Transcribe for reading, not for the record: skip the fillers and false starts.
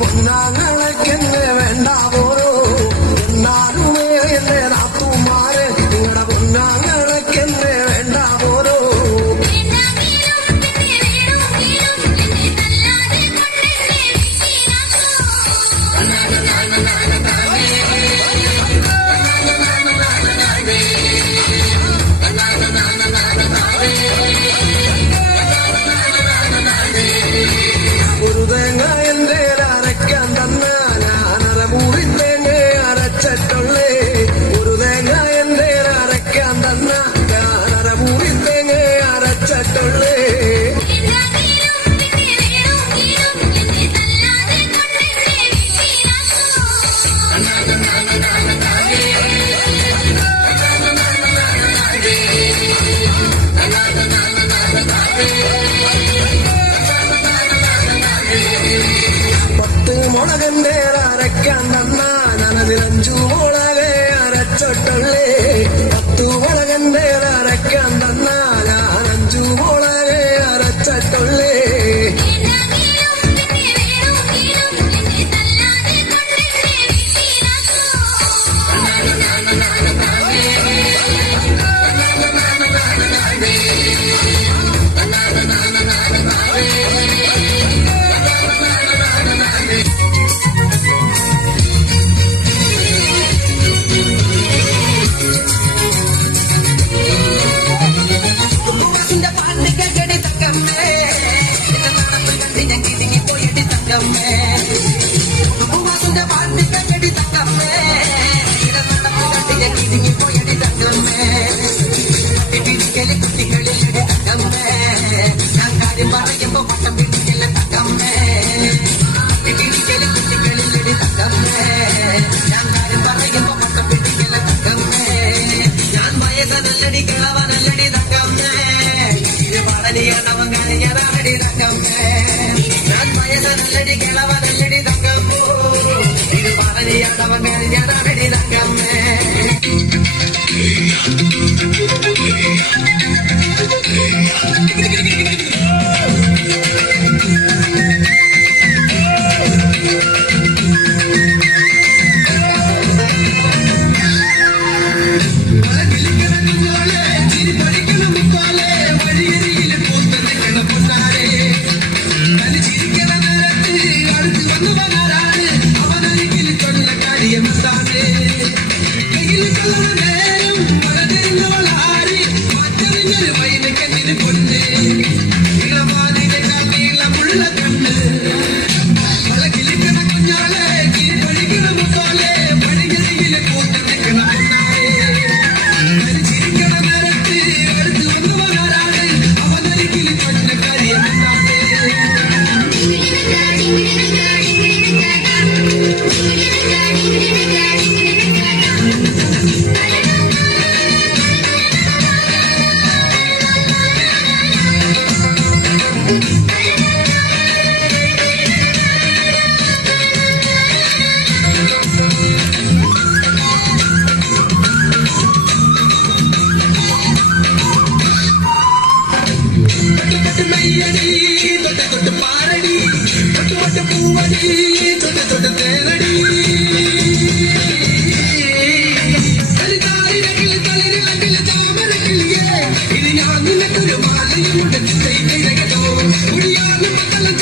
പൊന്നാങ്ങളെന്നെ വേണ്ട പോരോ എന്നാലുമേ എന്നെ നാത്തുമാരെ നിങ്ങളുടെ പൊന്നാങ്ങളെന്നെ വേണ്ട പോരോ ഒരു തേങ്ങ എന്റെ അരയ്ക്കാൻ തന്ന ഞാനര മൂറി തേങ്ങ അരച്ചിട്ടുള്ളേ ഒരു തേങ്ങ എന്റെ അരയ്ക്കാൻ തന്ന ഞാനര മൂറി തേങ്ങ അരച്ചിട്ടുള്ളേ മുളകന്റെ അരയ്ക്കാൻ തന്ന ഞാനതിൽ 5 മുളകെ അരച്ചിട്ടുള്ളേ 10 മുളകന്റെ അരയ്ക്കാൻ തന്ന ഞാൻ 5 മുളകെ അരച്ചിട്ടുള്ളേ പറയുമ്പോ പട്ടം പിടിക്കല്ല തക്കമ്മേ പിടിക്കല് കുട്ടികളിലടി തക്കമ്മേ ഞാൻ കാര്യം പറയുമ്പോ പട്ടം പിടിക്കല്ല തക്കമ്മേ ഞാൻ വയസ്സനല്ലടി കിളവനല്ലടി തക്കമ്മേ ഇത് വളരിയണവൻ കരയറടി തക്കമ്മേ ഞാൻ വയസ്സനല്ലടി കിളവനല്ലടി തക്കമ്മോ ഇത് വളരിയണവൻ കരയറടി തക്കമ്മേ We're